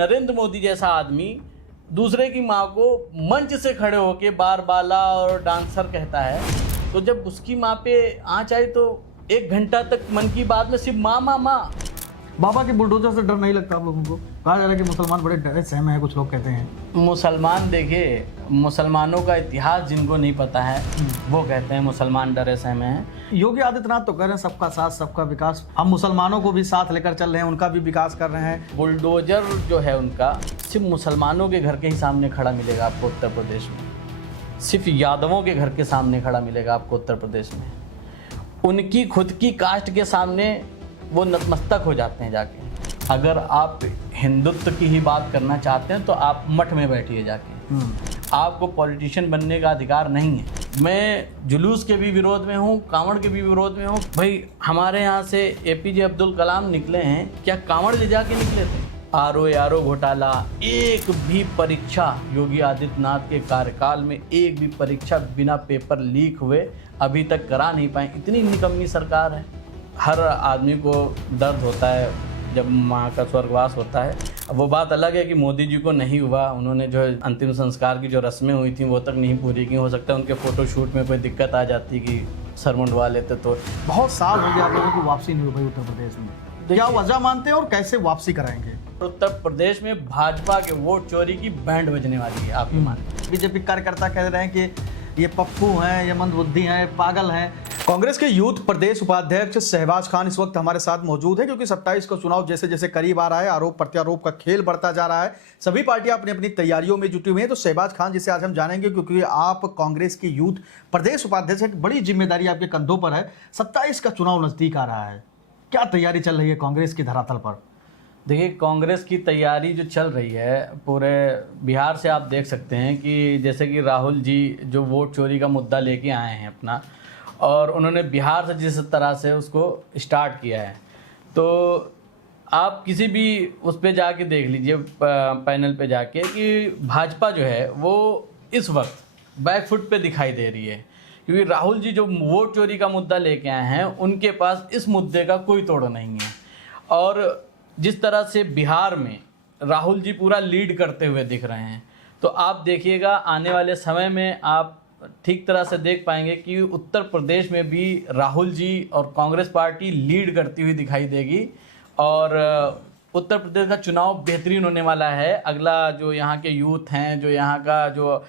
नरेंद्र मोदी जैसा आदमी दूसरे की माँ को मंच से खड़े होके बार बाला और डांसर कहता है, तो जब उसकी माँ पे आँच आई तो 1 घंटा तक मन की बात में सिर्फ माँ माँ माँ। बाबा के बुलडोजर से डर नहीं लगता आप लोगों को? कहा जा रहा है कि मुसलमान बड़े डरे सहमे हैं, कुछ लोग कहते हैं। मुसलमान देखिए, मुसलमानों का इतिहास जिनको नहीं पता है वो कहते हैं मुसलमान डरे सहमे हैं। योगी आदित्यनाथ तो कह रहे हैं सबका साथ सबका विकास, हम मुसलमानों को भी साथ लेकर चल रहे हैं, उनका भी विकास कर रहे हैं। बुलडोजर जो है उनका सिर्फ मुसलमानों के घर के ही सामने खड़ा मिलेगा आपको उत्तर प्रदेश में, सिर्फ यादवों के घर के सामने खड़ा मिलेगा आपको उत्तर प्रदेश में। उनकी खुद की कास्ट के सामने वो नतमस्तक हो जाते हैं जाके। अगर आप हिंदुत्व की ही बात करना चाहते हैं तो आप मठ में बैठिए जाके, आपको पॉलिटिशियन बनने का अधिकार नहीं है। मैं जुलूस के भी विरोध में हूँ, कांवड़ के भी विरोध में हूँ। भाई हमारे यहाँ से APJ अब्दुल कलाम निकले हैं, क्या कांवड़ ले जाके निकले थे? RO घोटाला, एक भी परीक्षा योगी आदित्यनाथ के कार्यकाल में एक भी परीक्षा बिना पेपर लीक हुए अभी तक करा नहीं पाए। इतनी निकम्मी सरकार है। हर आदमी को दर्द होता है जब माँ का स्वर्गवास होता है। अब वो बात अलग है कि मोदी जी को नहीं हुआ, उन्होंने जो अंतिम संस्कार की जो रस्में हुई थी वो तक नहीं पूरी की। हो सकता है उनके फ़ोटोशूट में कोई दिक्कत आ जाती कि सर मुंडवा लेते। तो बहुत साल हो गया आप लोगों की वापसी नहीं हो पाई उत्तर प्रदेश में, क्या वजह मानते हैं और कैसे वापसी कराएंगे? उत्तर प्रदेश में भाजपा के वोट चोरी की बैंड बजने वाली है, आप ये मानिए। बीजेपी कार्यकर्ता कह रहे हैं कि ये पप्पू हैं, ये मंदबुद्धि हैं, पागल हैं। कांग्रेस के यूथ प्रदेश उपाध्यक्ष शहबाज खान इस वक्त हमारे साथ मौजूद है, क्योंकि 27 का चुनाव जैसे जैसे करीब आ रहा है, आरोप प्रत्यारोप का खेल बढ़ता जा रहा है। सभी पार्टियां अपनी अपनी तैयारियों में जुटी हुई हैं। तो शहबाज खान जिसे आज हम जानेंगे, क्योंकि आप कांग्रेस के यूथ प्रदेश उपाध्यक्ष हैं, बड़ी जिम्मेदारी आपके कंधों पर है। 27 का चुनाव नजदीक आ रहा है, क्या तैयारी चल रही है कांग्रेस की धरातल पर? देखिए, कांग्रेस की तैयारी जो चल रही है पूरे बिहार से आप देख सकते हैं कि जैसे कि राहुल जी जो वोट चोरी का मुद्दा लेके आए हैं अपना, और उन्होंने बिहार से जिस तरह से उसको स्टार्ट किया है, तो आप किसी भी उस पे जाके देख लीजिए, पैनल पे जाके, कि भाजपा जो है वो इस वक्त बैकफुट पे दिखाई दे रही है। क्योंकि राहुल जी जो वोट चोरी का मुद्दा लेके आए हैं उनके पास इस मुद्दे का कोई तोड़ नहीं है। और जिस तरह से बिहार में राहुल जी पूरा लीड करते हुए दिख रहे हैं, तो आप देखिएगा आने वाले समय में आप ठीक तरह से देख पाएंगे कि उत्तर प्रदेश में भी राहुल जी और कांग्रेस पार्टी लीड करती हुई दिखाई देगी। और उत्तर प्रदेश का चुनाव बेहतरीन होने वाला है। अगला जो यहाँ के यूथ हैं, जो यहाँ का जो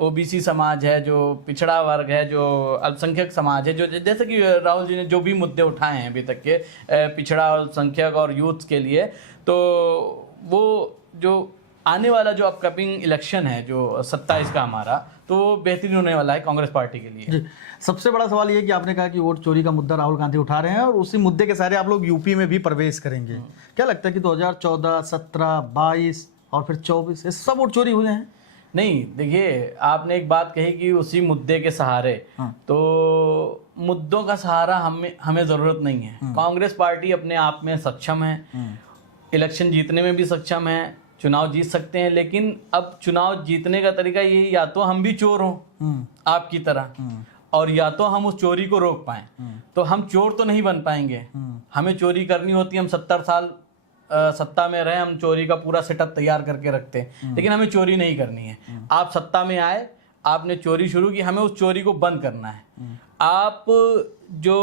OBC समाज है, जो पिछड़ा वर्ग है, जो अल्पसंख्यक समाज है, जो जैसे कि राहुल जी ने जो भी मुद्दे उठाए हैं अभी तक के पिछड़ा, अल्पसंख्यक और यूथ के लिए, तो वो जो आने वाला जो अपकमिंग इलेक्शन है जो 27 का हमारा, तो वो बेहतरीन होने वाला है कांग्रेस पार्टी के लिए। जी, सबसे बड़ा सवाल ये कि आपने कहा कि वोट चोरी का मुद्दा राहुल गांधी उठा रहे हैं और उसी मुद्दे के सारे आप लोग यूपी में भी प्रवेश करेंगे। क्या लगता है कि 2014, 17, 22 और फिर 24 ये सब वोट चोरी हुए हैं? नहीं, देखिए, आपने एक बात कही कि उसी मुद्दे के सहारे, तो मुद्दों का सहारा हमें ज़रूरत नहीं है। कांग्रेस पार्टी अपने आप में सक्षम है, इलेक्शन जीतने में भी सक्षम है, चुनाव जीत सकते हैं। लेकिन अब चुनाव जीतने का तरीका यही, या तो हम भी चोर हों आपकी तरह, और या तो हम उस चोरी को रोक पाएं। तो हम चोर तो नहीं बन पाएंगे, हमें चोरी करनी होती है। हम 70 साल सत्ता में रहे, हम चोरी का पूरा सेटअप तैयार करके रखते हैं, लेकिन हमें चोरी नहीं करनी है। आप सत्ता में आए, आपने चोरी शुरू की, हमें उस चोरी को बंद करना है। आप जो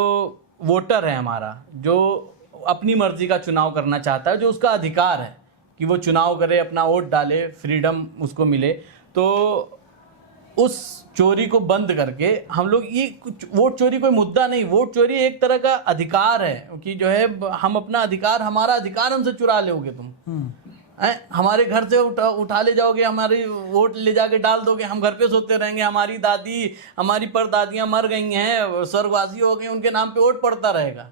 वोटर है हमारा, जो अपनी मर्जी का चुनाव करना चाहता है, जो उसका अधिकार है कि वो चुनाव करे, अपना वोट डाले, फ्रीडम उसको मिले, तो उस चोरी को बंद करके हम लोग, ये कुछ वोट चोरी कोई मुद्दा नहीं, वोट चोरी एक तरह का अधिकार है कि जो है हम अपना अधिकार, हमारा अधिकार हमसे चुरा लोगे तुम, हमारे घर से उठा ले जाओगे, हमारी वोट ले जाके डाल दोगे, हम घर पे सोते रहेंगे, हमारी दादी, हमारी परदादियां मर गई हैं, स्वर्गवासी हो गई, उनके नाम पे वोट पड़ता रहेगा।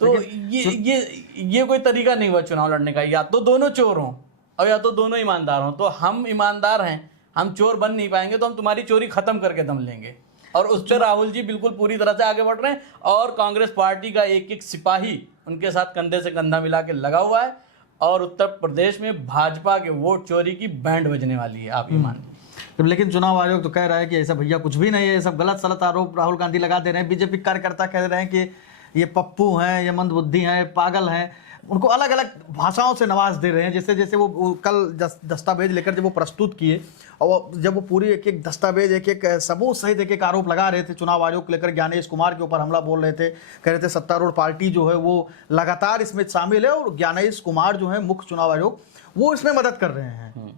तो ये कोई तरीका नहीं हुआ चुनाव लड़ने का। या तो दोनों चोर हों और या तो दोनों ईमानदार हों। तो हम ईमानदार हैं, हम चोर बन नहीं पाएंगे, तो हम तुम्हारी चोरी खत्म करके दम लेंगे। और उस पर राहुल जी बिल्कुल पूरी तरह से आगे बढ़ रहे हैं, और कांग्रेस पार्टी का एक एक सिपाही उनके साथ कंधे से कंधा मिला के लगा हुआ है। और उत्तर प्रदेश में भाजपा के वोट चोरी की बैंड बजने वाली है, आप ये मानिए। लेकिन चुनाव आयोग तो कह रहा है कि ऐसा भैया कुछ भी नहीं है, ये सब गलत सलत आरोप राहुल गांधी लगा दे रहे हैं। बीजेपी कार्यकर्ता कह रहे हैं कि ये पप्पू हैं, ये मंदबुद्धि हैं, पागल हैं। उनको अलग अलग भाषाओं से नवाज दे रहे हैं। जैसे जैसे वो कल दस्तावेज लेकर जब वो प्रस्तुत किए और जब वो पूरी एक एक दस्तावेज एक एक सबूत सहित एक एक आरोप लगा रहे थे चुनाव आयोग को लेकर, ज्ञानेश कुमार के ऊपर हमला बोल रहे थे, कह रहे थे सत्तारूढ़ पार्टी जो है वो लगातार इसमें शामिल है और ज्ञानेश कुमार जो है मुख्य चुनाव आयोग वो इसमें मदद कर रहे हैं।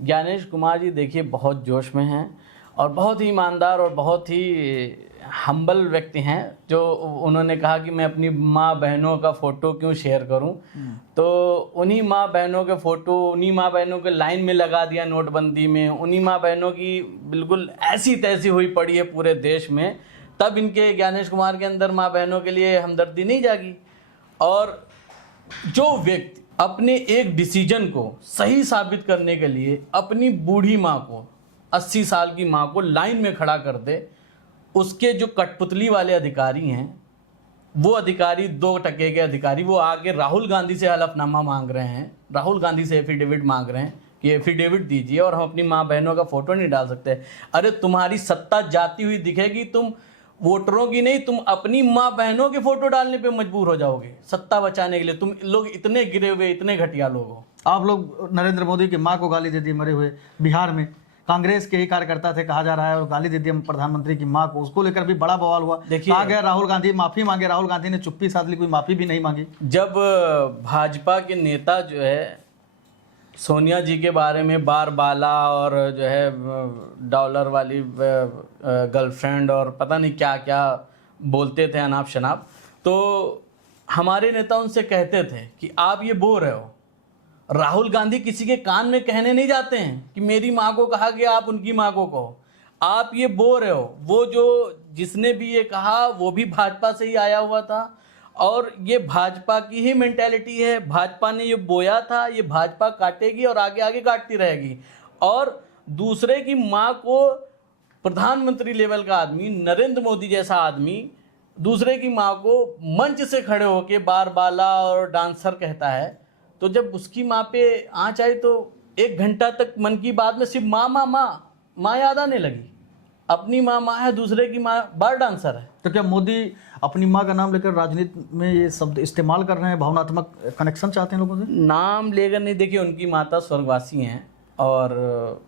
ज्ञानेश कुमार जी देखिए बहुत जोश में हैं और बहुत ही ईमानदार और बहुत ही हम्बल व्यक्ति हैं। जो उन्होंने कहा कि मैं अपनी माँ बहनों का फ़ोटो क्यों शेयर करूं, तो उन्हीं माँ बहनों के फ़ोटो उन्हीं माँ बहनों के लाइन में लगा दिया नोटबंदी में, उन्हीं माँ बहनों की बिल्कुल ऐसी तैसी हुई पड़ी है पूरे देश में। तब इनके ज्ञानेश कुमार के अंदर माँ बहनों के लिए हमदर्दी नहीं जागी। और जो व्यक्ति अपने एक डिसीजन को सही साबित करने के लिए अपनी बूढ़ी माँ को 80 साल की माँ को लाइन में खड़ा कर दे, उसके जो कठपुतली वाले अधिकारी हैं वो अधिकारी 2% के अधिकारी वो आके राहुल गांधी से हलफनामा मांग रहे हैं, राहुल गांधी से एफिडेविट मांग रहे हैं कि एफिडेविट दीजिए और हम अपनी माँ बहनों का फोटो नहीं डाल सकते। अरे तुम्हारी सत्ता जाती हुई दिखेगी, तुम वोटरों की नहीं, तुम अपनी माँ बहनों के फोटो डालने पे मजबूर हो जाओगे सत्ता बचाने के लिए। तुम लोग इतने गिरे हुए, इतने घटिया लोग हो। आप लोग नरेंद्र मोदी की माँ को गाली दे दी मरे हुए। बिहार में कांग्रेस के ही कार्यकर्ता थे कहा जा रहा है और गाली दे दी प्रधानमंत्री की मां को, उसको लेकर भी बड़ा बवाल हुआ। देखिए कहा गया राहुल गांधी माफी मांगे, राहुल गांधी ने चुप्पी साध ली, कोई माफी भी नहीं मांगी। जब भाजपा के नेता जो है सोनिया जी के बारे में बार बाला और जो है डॉलर वाली गर्लफ्रेंड और पता नहीं क्या क्या बोलते थे अनाप शनाप, तो हमारे नेता उनसे कहते थे कि आप ये बोल रहे हो। राहुल गांधी किसी के कान में कहने नहीं जाते हैं कि मेरी माँ को कहा गया आप उनकी माँ को कहो, आप ये बोल रहे हो। वो जो जिसने भी ये कहा वो भी भाजपा से ही आया हुआ था और ये भाजपा की ही मेंटेलिटी है। भाजपा ने ये बोया था, ये भाजपा काटेगी और आगे आगे काटती रहेगी। और दूसरे की माँ को प्रधानमंत्री लेवल का आदमी, नरेंद्र मोदी जैसा आदमी दूसरे की माँ को मंच से खड़े होके बार बाला और डांसर कहता है, तो जब उसकी माँ पे आँच आई तो 1 घंटा तक मन की बात में सिर्फ माँ माँ माँ माँ याद आने लगी। अपनी माँ माँ है, दूसरे की माँ बार डांसर है। तो क्या मोदी अपनी माँ का नाम लेकर राजनीति में ये शब्द इस्तेमाल कर रहे हैं, भावनात्मक कनेक्शन चाहते हैं लोगों से? नाम लेकर नहीं, देखिए उनकी माता स्वर्गवासी हैं और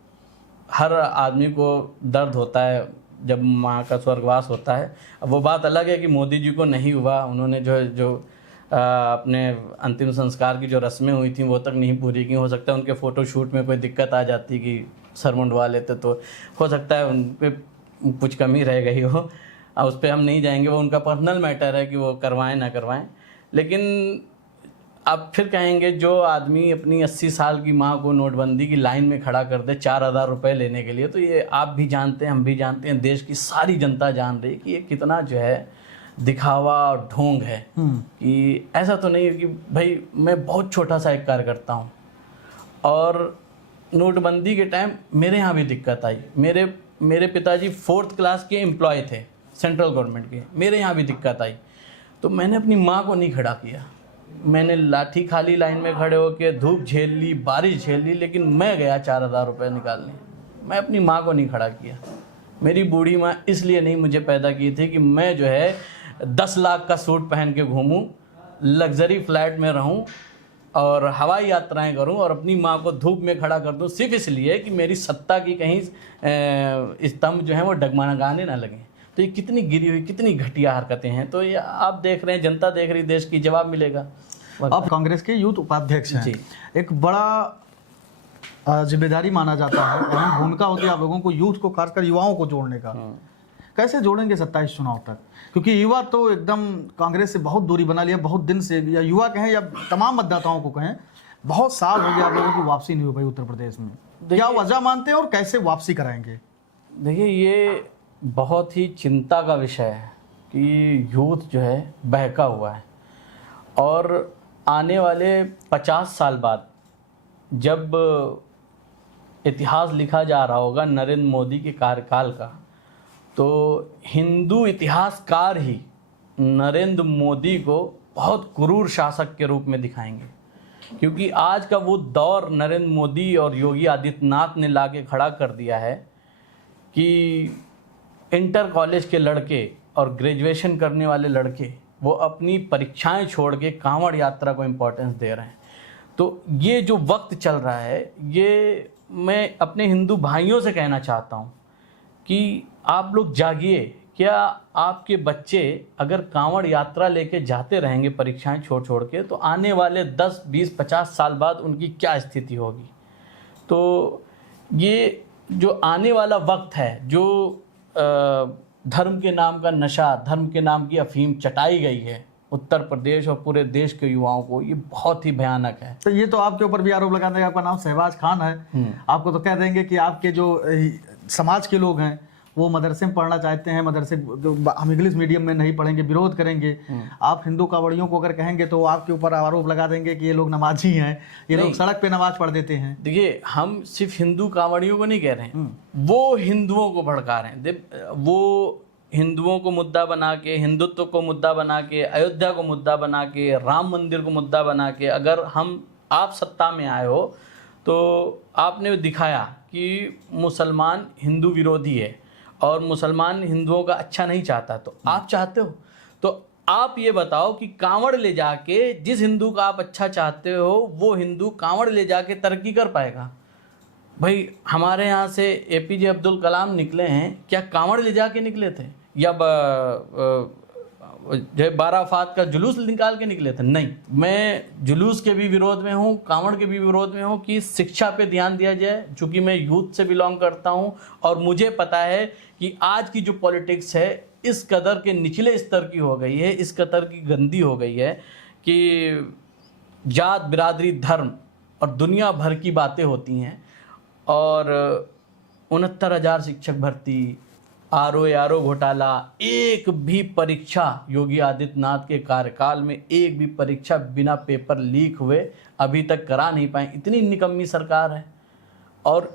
हर आदमी को दर्द होता है जब माँ का स्वर्गवास होता है। अब वो बात अलग है कि मोदी जी को नहीं हुआ, उन्होंने जो अपने अंतिम संस्कार की जो रस्में हुई थी वो तक नहीं पूरी की। हो सकता है उनके फ़ोटो शूट में कोई दिक्कत आ जाती कि सर मुंडवा लेते, तो हो सकता है उन पर कुछ कमी रह गई हो। उस पर हम नहीं जाएंगे, वो उनका पर्सनल मैटर है कि वो करवाएं ना करवाएं। लेकिन अब फिर कहेंगे जो आदमी अपनी 80 साल की माँ को नोटबंदी की लाइन में खड़ा कर दे 4000 रुपये लेने के लिए, तो ये आप भी जानते हैं, हम भी जानते हैं, देश की सारी जनता जान रही है कि ये कितना जो है दिखावा और ढोंग है। कि ऐसा तो नहीं है कि भाई मैं बहुत छोटा सा एक कार्य करता हूँ और नोटबंदी के टाइम मेरे यहाँ भी दिक्कत आई। मेरे पिताजी 4th क्लास के एम्प्लॉय थे सेंट्रल गवर्नमेंट के, मेरे यहाँ भी दिक्कत आई, तो मैंने अपनी माँ को नहीं खड़ा किया। मैंने लाठी खाली लाइन में खड़े होकर धूप झेल ली, बारिश झेल ली, लेकिन मैं गया 4000 रुपये निकालने। मैं अपनी माँ को नहीं खड़ा किया। मेरी बूढ़ी माँ इसलिए नहीं मुझे पैदा की थी कि मैं जो है 10 लाख का सूट पहन के घूमूं, लग्जरी फ्लैट में रहूं और हवाई यात्राएं करूं और अपनी माँ को धूप में खड़ा कर दूं सिर्फ इसलिए कि मेरी सत्ता की कहीं स्तंभ जो हैं वो डगमगाने ना लगें। तो ये कितनी गिरी हुई, कितनी घटिया हरकतें हैं। तो ये आप देख रहे हैं, जनता देख रही, देश की जवाब मिलेगा। आप कांग्रेस के यूथ उपाध्यक्ष हैं, एक बड़ा जिम्मेदारी माना जाता है, अहम भूमिका होती है आप लोगों को यूथ को, खासकर युवाओं को जोड़ने का। कैसे जोड़ेंगे 27 चुनाव तक? क्योंकि युवा तो एकदम कांग्रेस से बहुत दूरी बना लिया बहुत दिन से, या युवा कहें या तमाम मतदाताओं को कहें, बहुत साल हो गया आप लोगों की वापसी नहीं हो पाई उत्तर प्रदेश में। क्या वजह मानते हैं और कैसे वापसी कराएंगे? देखिए ये बहुत ही चिंता का विषय है कि यूथ जो है बहका हुआ है और आने वाले 50 साल बाद जब इतिहास लिखा जा रहा होगा नरेंद्र मोदी के कार्यकाल का, तो हिंदू इतिहासकार ही नरेंद्र मोदी को बहुत क्रूर शासक के रूप में दिखाएंगे। क्योंकि आज का वो दौर नरेंद्र मोदी और योगी आदित्यनाथ ने लाके खड़ा कर दिया है कि इंटर कॉलेज के लड़के और ग्रेजुएशन करने वाले लड़के वो अपनी परीक्षाएं छोड़ के कांवड़ यात्रा को इम्पोर्टेंस दे रहे हैं। तो ये जो वक्त चल रहा है, ये मैं अपने हिंदू भाइयों से कहना चाहता हूँ कि आप लोग जागिए। क्या आपके बच्चे अगर कांवड़ यात्रा लेके जाते रहेंगे परीक्षाएं छोड़ छोड़ के, तो आने वाले 10, 20, 50 साल बाद उनकी क्या स्थिति होगी। तो ये जो आने वाला वक्त है, जो धर्म के नाम का नशा, धर्म के नाम की अफीम चटाई गई है उत्तर प्रदेश और पूरे देश के युवाओं को, ये बहुत ही भयानक है। तो ये तो आपके ऊपर भी आरोप लगा देंगे, आपका नाम शहबाज खान है, आपको तो कह देंगे कि आपके जो समाज के लोग हैं वो मदरसे में पढ़ना चाहते हैं, मदरसे हम इंग्लिश मीडियम में नहीं पढ़ेंगे, विरोध करेंगे। आप हिंदू कांवड़ियों को अगर कहेंगे तो आपके ऊपर आरोप लगा देंगे कि ये लोग नमाजी हैं, ये लोग सड़क पे नमाज पढ़ देते हैं। देखिए, हम सिर्फ हिंदू कांवड़ियों को नहीं कह रहे हैं, वो हिंदुओं को भड़का रहे हैं। वो हिंदुओं को मुद्दा बना के, हिंदुत्व को मुद्दा बना के, अयोध्या को मुद्दा बना के, राम मंदिर को मुद्दा बना के अगर आप सत्ता में आए हो तो आपने दिखाया कि मुसलमान हिंदू विरोधी है और मुसलमान हिंदुओं का अच्छा नहीं चाहता। तो आप चाहते हो तो आप ये बताओ कि कांवड़ ले जाके, जिस हिंदू का आप अच्छा चाहते हो वो हिंदू कांवड़ ले जाके तरक्की कर पाएगा। भाई, हमारे यहाँ से APJ अब्दुल कलाम निकले हैं, क्या कांवड़ ले जाके निकले थे या जो 12 अफ़ात का जुलूस निकाल के निकले थे? नहीं। मैं जुलूस के भी विरोध में हूँ, कांवड़ के भी विरोध में हूँ कि शिक्षा पे ध्यान दिया जाए। चूँकि मैं यूथ से बिलोंग करता हूँ और मुझे पता है कि आज की जो पॉलिटिक्स है इस कदर के निचले स्तर की हो गई है, इस कदर की गंदी हो गई है कि जात, बिरादरी, धर्म और दुनिया भर की बातें होती हैं। और 69,000 शिक्षक भर्ती, RO घोटाला, एक भी परीक्षा योगी आदित्यनाथ के कार्यकाल में एक भी परीक्षा बिना पेपर लीक हुए अभी तक करा नहीं पाए। इतनी निकम्मी सरकार है और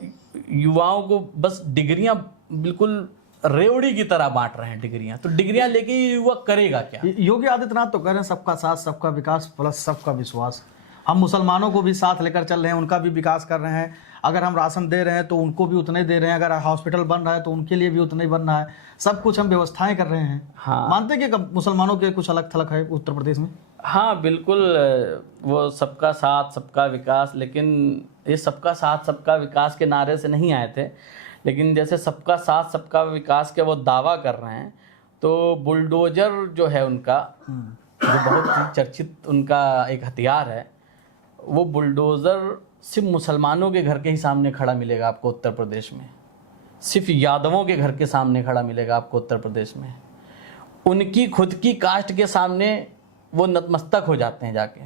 युवाओं को बस डिग्रियां बिल्कुल रेवड़ी की तरह बांट रहे हैं डिग्रियां। तो डिग्रियां लेके युवा करेगा क्या? योगी आदित्यनाथ तो कह रहे हैं सबका साथ, सबका विकास प्लस सबका विश्वास। हम मुसलमानों को भी साथ लेकर चल रहे हैं, उनका भी विकास कर रहे हैं। अगर हम राशन दे रहे हैं तो उनको भी उतने दे रहे हैं, अगर हॉस्पिटल बन रहा है तो उनके लिए भी उतने ही बन रहा है। सब कुछ हम व्यवस्थाएं कर रहे हैं। हाँ। मानते हैं कि मुसलमानों के कुछ अलग थलग है उत्तर प्रदेश में? हाँ बिल्कुल, वो सबका साथ सबका विकास, लेकिन ये सबका साथ सबका विकास के नारे से नहीं आए थे। लेकिन जैसे सबका साथ सबका विकास के वो दावा कर रहे हैं, तो बुलडोजर जो है उनका, जो बहुत ही चर्चित उनका एक हथियार है, वो बुलडोज़र सिर्फ मुसलमानों के घर के ही सामने खड़ा मिलेगा आपको उत्तर प्रदेश में। सिर्फ यादवों के घर के सामने खड़ा मिलेगा आपको उत्तर प्रदेश में। उनकी खुद की कास्ट के सामने वो नतमस्तक हो जाते हैं जाके।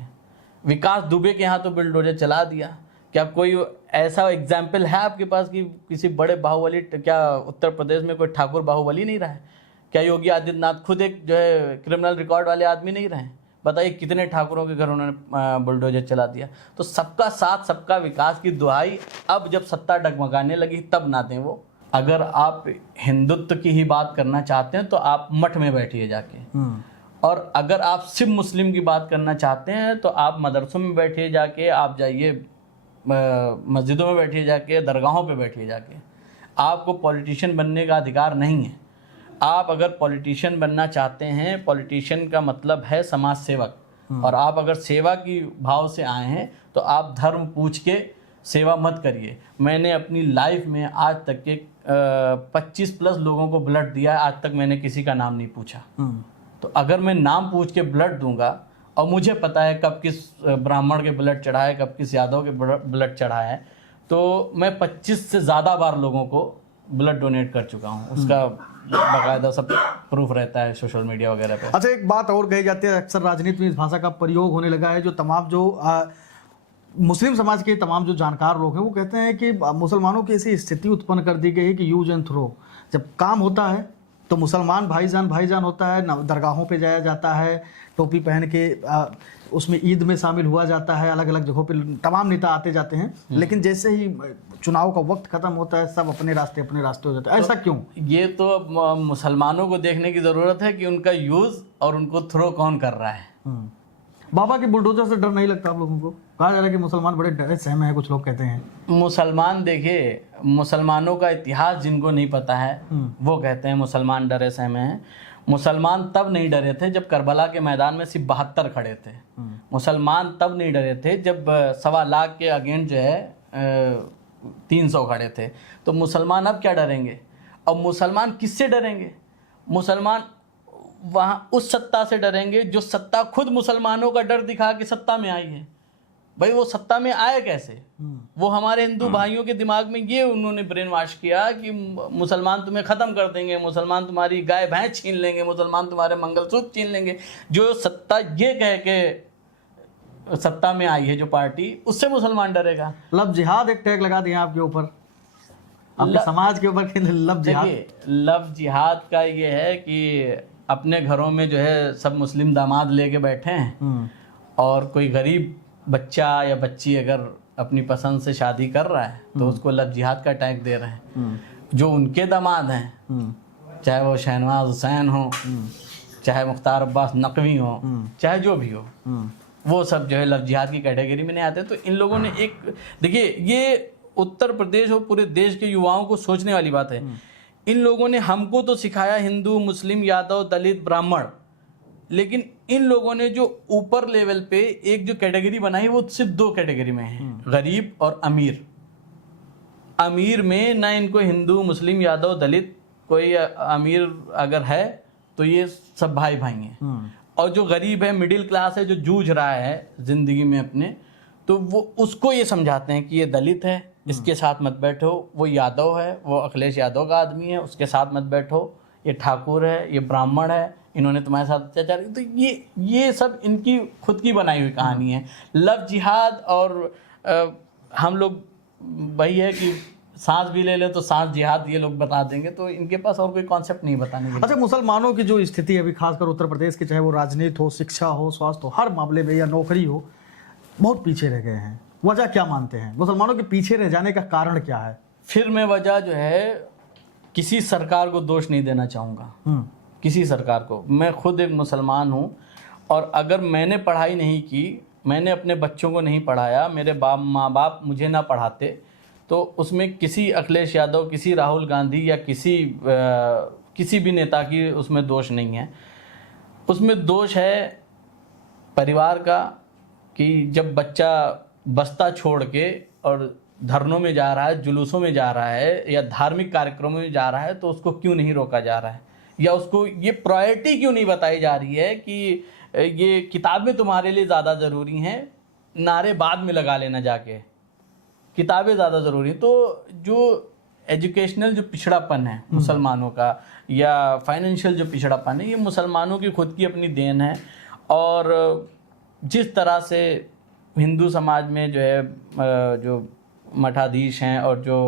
विकास दुबे के यहाँ तो बुलडोजर चला दिया। क्या कोई ऐसा एग्जाम्पल है आपके पास कि किसी बड़े बाहुबली, क्या उत्तर प्रदेश में कोई ठाकुर बाहुबली नहीं रहा है? क्या योगी आदित्यनाथ खुद एक जो है क्रिमिनल रिकॉर्ड वाले आदमी नहीं रहे? बताइए कितने ठाकुरों के घर उन्होंने बुलडोजर चला दिया। तो सबका साथ सबका विकास की दुहाई अब जब सत्ता डगमगाने लगी तब ना दें वो। अगर आप हिंदुत्व की ही बात करना चाहते हैं तो आप मठ में बैठिए जाके, और अगर आप सिर्फ मुस्लिम की बात करना चाहते हैं तो आप मदरसों में बैठिए जाके, आप जाइए मस्जिदों में बैठिए जाके, दरगाहों पे बैठिए जाके। आपको पॉलिटिशियन बनने का अधिकार नहीं है। आप अगर पॉलिटिशियन बनना चाहते हैं, पॉलिटिशियन का मतलब है समाज सेवक, और आप अगर सेवा की भाव से आए हैं तो आप धर्म पूछ के सेवा मत करिए। मैंने अपनी लाइफ में आज तक के 25+ लोगों को ब्लड दिया है, आज तक मैंने किसी का नाम नहीं पूछा। तो अगर मैं नाम पूछ के ब्लड दूंगा और मुझे पता है कब किस ब्राह्मण के ब्लड चढ़ा है, कब किस यादव के ब्लड चढ़ा है, तो मैं 25 से ज़्यादा बार लोगों को ब्लड डोनेट कर चुका हूँ। उसका बाकायदा सब प्रूफ रहता है सोशल मीडिया वगैरह पे। अच्छा, एक बात और कही जाती है, अक्सर राजनीति में इस भाषा का प्रयोग होने लगा है, जो तमाम जो मुस्लिम समाज के तमाम जो जानकार लोग हैं वो कहते हैं कि मुसलमानों की ऐसी स्थिति उत्पन्न कर दी गई है कि यूज एंड थ्रो। जब काम होता है तो मुसलमान भाईजान होता है, दरगाहों पे जाया जाता है, टोपी पहन के उसमें ईद में शामिल हुआ जाता है, अलग अलग जगहों पे तमाम नेता आते जाते हैं। लेकिन जैसे ही चुनाव का वक्त खत्म होता है सब अपने रास्ते हो जाते हैं। ऐसा क्यों? ये तो अब मुसलमानों को देखने की ज़रूरत है कि उनका यूज़ और उनको थ्रो कौन कर रहा है। बाबा के बुलडोजर से डर नहीं लगता आप लोगों को? कहा जा रहा है कि मुसलमान बड़े डरे सहमे हैं, कुछ लोग कहते हैं। मुसलमान, देखिए, मुसलमानों का इतिहास जिनको नहीं पता है वो कहते हैं मुसलमान डरे सहमे हैं। मुसलमान तब नहीं डरे थे जब करबला के मैदान में सिर्फ 72 खड़े थे। मुसलमान तब नहीं डरे थे जब 1.25 लाख के अगेंस्ट जो है 300 खड़े थे। तो मुसलमान अब क्या डरेंगे? अब मुसलमान किससे डरेंगे? मुसलमान वहाँ उस सत्ता से डरेंगे जो सत्ता खुद मुसलमानों का डर दिखा के सत्ता में आई है। भाई वो सत्ता में आए कैसे? वो हमारे हिंदू भाइयों के दिमाग में ये उन्होंने ब्रेन वॉश किया कि मुसलमान तुम्हें ख़त्म कर देंगे, मुसलमान तुम्हारी गाय भैंस छीन लेंगे, मुसलमान तुम्हारे मंगलसूत्र छीन लेंगे। जो सत्ता ये कह के सत्ता में आई है जो पार्टी, उससे मुसलमान डरेगा। लव जिहाद एक टैग लगा दिया आपके ऊपर, आपके समाज के ऊपर। लव जिहाद, लव जिहाद का ये है कि अपने घरों में जो है सब मुस्लिम दामाद लेके बैठे हैं और कोई गरीब बच्चा या बच्ची अगर अपनी पसंद से शादी कर रहा है तो उसको लव जिहाद का टैग दे रहे हैं। जो उनके दामाद हैं, चाहे वो शहनवाज हुसैन हो, चाहे मुख्तार अब्बास नकवी हो, चाहे जो भी हो, वो सब जो है लव जिहाद की कैटेगरी में नहीं आते। तो इन लोगों ने एक, देखिए ये उत्तर प्रदेश और पूरे देश के युवाओं को सोचने वाली बात है। इन लोगों ने हमको तो सिखाया हिंदू, मुस्लिम, यादव, दलित, ब्राह्मण, लेकिन इन लोगों ने जो ऊपर लेवल पे एक जो कैटेगरी बनाई वो सिर्फ 2 कैटेगरी में है, गरीब और अमीर। अमीर में ना इनको हिंदू, मुस्लिम, यादव, दलित, कोई अमीर अगर है तो ये सब भाई भाई हैं। और जो गरीब है, मिडिल क्लास है, जो जूझ रहा है जिंदगी में अपने, तो वो उसको ये समझाते हैं कि ये दलित है, इसके साथ मत बैठो। वो यादव है, वो अखिलेश यादव का आदमी है, उसके साथ मत बैठो। ये ठाकुर है, ये ब्राह्मण है, इन्होंने तुम्हारे साथ अत्याचार। तो ये सब इनकी खुद की बनाई हुई कहानी है। लव जिहाद और हम लोग वही है कि सांस भी ले ले तो सांस जिहाद ये लोग बता देंगे। तो इनके पास और कोई कॉन्सेप्ट नहीं बताने के लिए। अच्छा, मुसलमानों की जो स्थिति है अभी खासकर उत्तर प्रदेश की, चाहे वो राजनीति हो, शिक्षा हो, स्वास्थ्य हो, हर मामले में, या नौकरी हो, बहुत पीछे रह गए हैं। वजह क्या मानते हैं? मुसलमानों के पीछे रह जाने का कारण क्या है? फिर मैं वजह जो है किसी सरकार को दोष नहीं देना चाहूँगा, किसी सरकार को। मैं खुद एक मुसलमान हूँ और अगर मैंने पढ़ाई नहीं की, मैंने अपने बच्चों को नहीं पढ़ाया, मेरे माँ बाप मुझे ना पढ़ाते, तो उसमें किसी अखिलेश यादव, किसी राहुल गांधी या किसी भी नेता की उसमें दोष नहीं है। उसमें दोष है परिवार का कि जब बच्चा बस्ता छोड़ के और धरनों में जा रहा है, जुलूसों में जा रहा है, या धार्मिक कार्यक्रमों में जा रहा है, तो उसको क्यों नहीं रोका जा रहा है, या उसको ये प्रायोरिटी क्यों नहीं बताई जा रही है कि ये किताबें तुम्हारे लिए ज़्यादा ज़रूरी हैं, नारे बाद में लगा लेना जाके, किताबें ज़्यादा ज़रूरी हैं। तो जो एजुकेशनल जो पिछड़ापन है मुसलमानों का, या फाइनेंशियल जो पिछड़ापन है, ये मुसलमानों की खुद की अपनी देन है। और जिस तरह से हिंदू समाज में जो है जो मठाधीश हैं और जो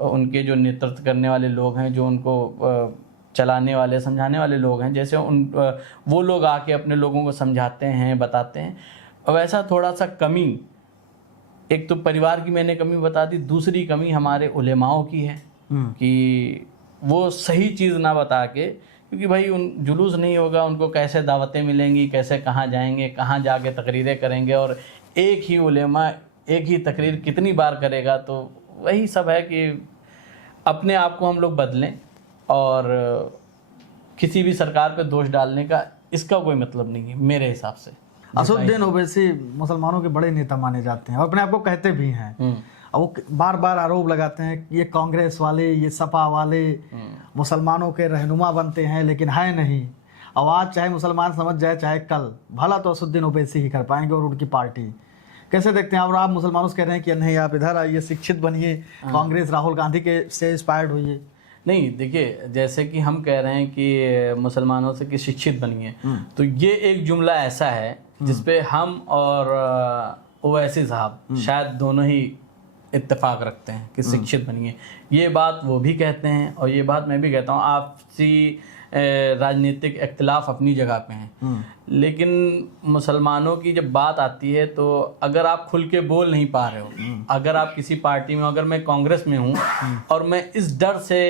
उनके जो नेतृत्व करने वाले लोग हैं, जो उनको चलाने वाले, समझाने वाले लोग हैं, जैसे वो लोग आके अपने लोगों को समझाते हैं, बताते हैं, वैसा थोड़ा सा कमी, एक तो परिवार की मैंने कमी बता दी, दूसरी कमी हमारे उलेमाओं की है कि वो सही चीज़ ना बता के, क्योंकि भाई उन जुलूस नहीं होगा, उनको कैसे दावतें मिलेंगी, कैसे कहाँ जाएंगे, कहाँ जाके तकरीरें करेंगे, और एक ही उलेमा एक ही तकरीर कितनी बार करेगा। तो वही सब है कि अपने आप को हम लोग बदलें, और किसी भी सरकार पे दोष डालने का इसका कोई मतलब नहीं है मेरे हिसाब से। असदुद्दीन ओवैसी मुसलमानों के बड़े नेता माने जाते हैं और अपने आप को कहते भी हैं, और वो बार बार आरोप लगाते हैं कि ये कांग्रेस वाले, ये सपा वाले मुसलमानों के रहनुमा बनते हैं, लेकिन है नहीं। और आज चाहे मुसलमान समझ जाए चाहे कल, भला तो असदुद्दीन ओवैसी ही कर पाएंगे और उनकी पार्टी। कैसे देखते हैं? और आप मुसलमानों से कह रहे हैं कि नहीं, आप इधर आइए, शिक्षित बनिए, कांग्रेस राहुल गांधी के से इंस्पायर्ड होइए। नहीं, देखिए, जैसे कि हम कह रहे हैं कि मुसलमानों से कि शिक्षित बनिए, तो ये एक जुमला ऐसा है जिसपे हम और ओवैसी साहब शायद दोनों ही इत्तेफाक रखते हैं कि शिक्षित बनिए। ये बात वो भी कहते हैं और ये बात मैं भी कहता हूँ। आपसी राजनीतिक इख्तिलाफ अपनी जगह पे हैं, लेकिन मुसलमानों की जब बात आती है तो अगर आप खुल के बोल नहीं पा रहे हो, अगर आप किसी पार्टी में, अगर मैं कांग्रेस में हूँ और मैं इस डर से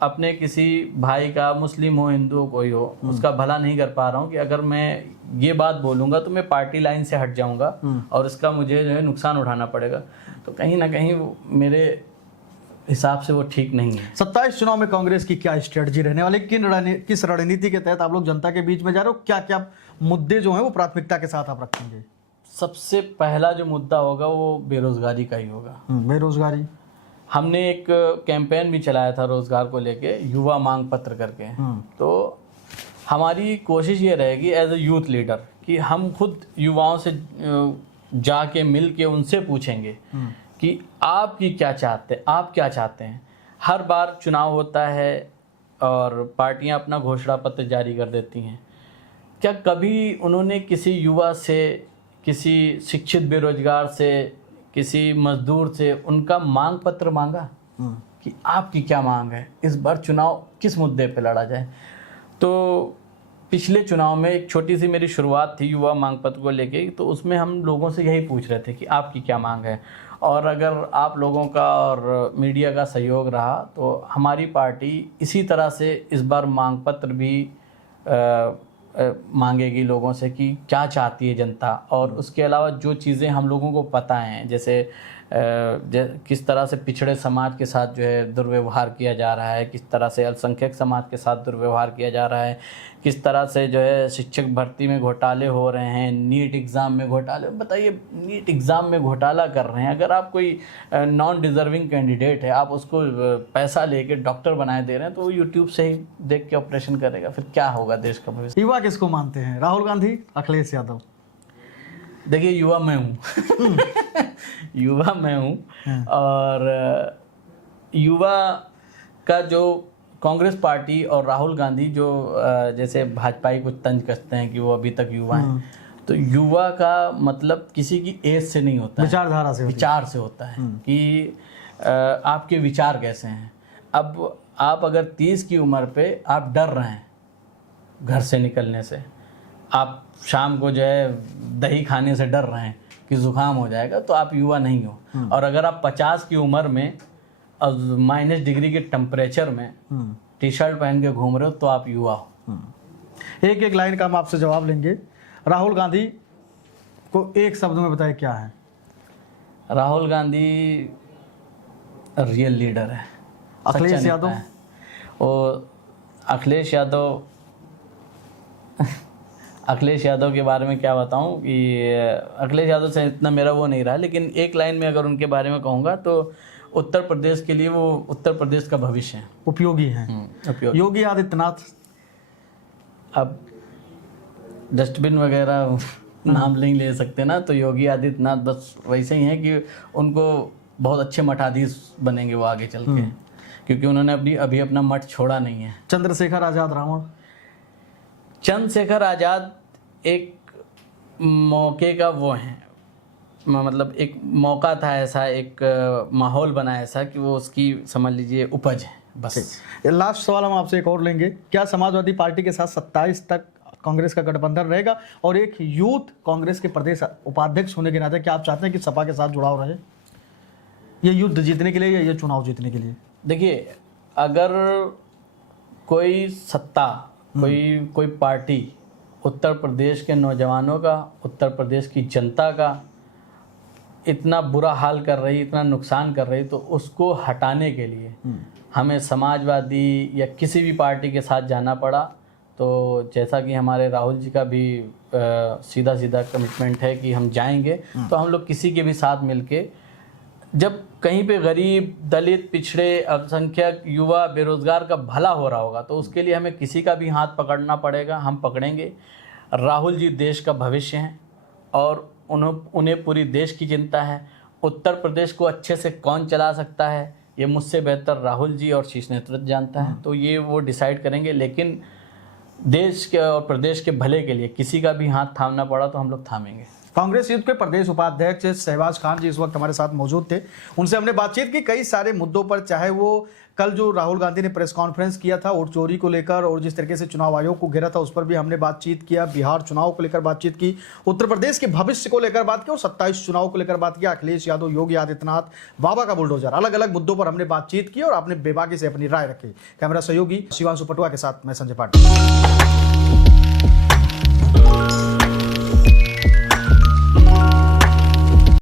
अपने किसी भाई का, मुस्लिम हो, हिंदू हो, कोई हो, उसका भला नहीं कर पा रहा हूँ कि अगर मैं ये बात बोलूँगा तो मैं पार्टी लाइन से हट जाऊँगा और इसका मुझे जो है नुकसान उठाना पड़ेगा, तो कहीं ना कहीं मेरे हिसाब से वो ठीक नहीं है। 27 चुनाव में कांग्रेस की क्या स्ट्रेटजी रहने वाली, किस रणनीति के तहत आप लोग जनता के बीच में जा रहे हो, क्या क्या मुद्दे जो हैं वो प्राथमिकता के साथ आप रखेंगे? सबसे पहला जो मुद्दा होगा वो बेरोजगारी का ही होगा। बेरोजगारी। हमने एक कैंपेन भी चलाया था रोजगार को लेके, युवा मांग पत्र करके। तो हमारी कोशिश ये रहेगी एज ए यूथ लीडर कि हम खुद युवाओं से जाके मिल के उनसे पूछेंगे कि आप क्या चाहते हैं। हर बार चुनाव होता है और पार्टियां अपना घोषणा पत्र जारी कर देती हैं। क्या कभी उन्होंने किसी युवा से, किसी शिक्षित बेरोजगार से, किसी मजदूर से उनका मांग पत्र मांगा कि आपकी क्या मांग है, इस बार चुनाव किस मुद्दे पे लड़ा जाए? तो पिछले चुनाव में एक छोटी सी मेरी शुरुआत थी युवा मांग पत्र को लेके, तो उसमें हम लोगों से यही पूछ रहे थे कि आपकी क्या मांग है। और अगर आप लोगों का और मीडिया का सहयोग रहा तो हमारी पार्टी इसी तरह से इस बार मांग पत्र भी मांगेगी लोगों से कि क्या चाहती है जनता। और उसके अलावा जो चीज़ें हम लोगों को पता हैं, जैसे किस तरह से पिछड़े समाज के साथ जो है दुर्व्यवहार किया जा रहा है, किस तरह से अल्पसंख्यक समाज के साथ दुर्व्यवहार किया जा रहा है, किस तरह से जो है शिक्षक भर्ती में घोटाले हो रहे हैं, नीट एग्ज़ाम में घोटाले। बताइए, नीट एग्ज़ाम में घोटाला कर रहे हैं, अगर आप कोई नॉन डिज़र्विंग कैंडिडेट है, आप उसको पैसा लेके डॉक्टर बनाए दे रहे हैं, तो वो यूट्यूब से ही देख के ऑपरेशन करेगा, फिर क्या होगा देश का भविष्य? युवा किसको मानते हैं, राहुल गांधी, अखिलेश यादव? देखिए, युवा मैं हूँ युवा मैं हूँ। और युवा का जो कांग्रेस पार्टी और राहुल गांधी जो जैसे भाजपाई कुछ तंज कसते हैं कि वो अभी तक युवा हैं, तो युवा का मतलब किसी की एज से नहीं होता है, विचारधारा से, विचार से होता है कि आपके विचार कैसे हैं। अब आप अगर 30 की उम्र पे आप डर रहे हैं घर से निकलने से, आप शाम को जो है दही खाने से डर रहे हैं कि जुकाम हो जाएगा, तो आप युवा नहीं हो। और अगर आप 50 की उम्र में और -डिग्री के टेम्परेचर में टी शर्ट पहन के घूम रहे हो, तो आप युवा हो। एक एक लाइन का हम आपसे जवाब लेंगे। राहुल गांधी को एक शब्द में बताएं क्या है? राहुल गांधी रियल लीडर है। अखिलेश यादव? और अखिलेश यादव के बारे में क्या बताऊं कि अखिलेश यादव से इतना मेरा वो नहीं रहा, लेकिन एक लाइन में अगर उनके बारे में कहूँगा तो उत्तर प्रदेश के लिए वो उत्तर प्रदेश का भविष्य है, उपयोगी हैं। उपयोगी। योगी आदित्यनाथ? अब डस्टबिन वगैरह नाम नहीं ले सकते ना, तो योगी आदित्यनाथ बस वैसे ही हैं कि उनको बहुत अच्छे मठाधीश बनेंगे वो आगे चल के, क्योंकि उन्होंने अभी अपना मठ छोड़ा नहीं है। चंद्रशेखर आज़ाद रावण? चंद्रशेखर आज़ाद एक मौके का वो हैं, मतलब एक मौका था ऐसा, एक माहौल बना ऐसा कि वो उसकी समझ लीजिए उपज है बस। लास्ट सवाल हम आपसे एक और लेंगे। क्या समाजवादी पार्टी के साथ 27 तक कांग्रेस का गठबंधन रहेगा? और एक यूथ कांग्रेस के प्रदेश उपाध्यक्ष होने के नाते क्या आप चाहते हैं कि सपा के साथ जुड़ाव रहे, ये युद्ध जीतने के लिए या ये चुनाव जीतने के लिए? देखिए, अगर कोई सत्ता, कोई पार्टी उत्तर प्रदेश के नौजवानों का, उत्तर प्रदेश की जनता का इतना बुरा हाल कर रही, इतना नुकसान कर रही, तो उसको हटाने के लिए हमें समाजवादी या किसी भी पार्टी के साथ जाना पड़ा। तो जैसा कि हमारे राहुल जी का भी सीधा सीधा कमिटमेंट है कि हम जाएंगे, तो हम लोग किसी के भी साथ मिलके, जब कहीं पे गरीब, दलित, पिछड़े, अल्पसंख्यक, युवा, बेरोजगार का भला हो रहा होगा, तो उसके लिए हमें किसी का भी हाथ पकड़ना पड़ेगा, हम पकड़ेंगे। राहुल जी देश का भविष्य हैं और उन्हें पूरी देश की चिंता है। उत्तर प्रदेश को अच्छे से कौन चला सकता है, ये मुझसे बेहतर राहुल जी और शीर्ष नेतृत्व जानता है, तो ये वो डिसाइड करेंगे। लेकिन देश के और प्रदेश के भले के लिए किसी का भी हाथ थामना पड़ा तो हम लोग थामेंगे। कांग्रेस यूथ के प्रदेश उपाध्यक्ष शहबाज खान जी इस वक्त हमारे साथ मौजूद थे। उनसे हमने बातचीत की कई सारे मुद्दों पर, चाहे वो कल जो राहुल गांधी ने प्रेस कॉन्फ्रेंस किया था वोट चोरी को लेकर और जिस तरीके से चुनाव आयोग को घेरा था उस पर भी हमने बातचीत किया, बिहार चुनाव को लेकर बातचीत की, उत्तर प्रदेश के भविष्य को लेकर बात की और 27 चुनाव को लेकर बात किया, अखिलेश यादव, योगी आदित्यनाथ, बाबा का बुलडोजर, अलग अलग मुद्दों पर हमने बातचीत की और आपने बेबाकी से अपनी राय रखी। कैमरा सहयोगी शिवांशु पटवा के साथ मैं संजय पाटिल।